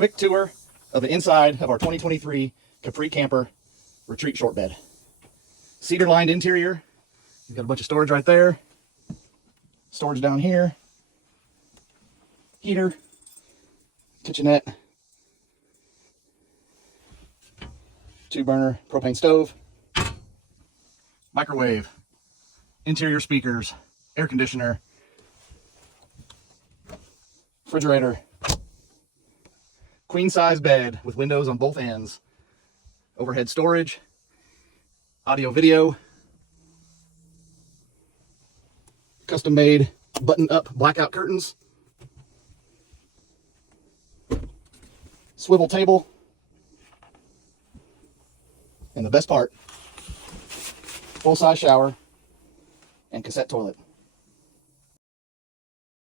quick tour of the inside of our 2023 Capri camper retreat short bed. Cedar lined interior. You've got a bunch of storage right there. Storage down here. Heater. Kitchenette. 2-burner propane stove. Microwave. Interior speakers. Air conditioner. Refrigerator. Queen size bed with windows on both ends. Overhead storage. Audio video. Custom made button up blackout curtains. Swivel table. And the best part, full size shower and cassette toilet.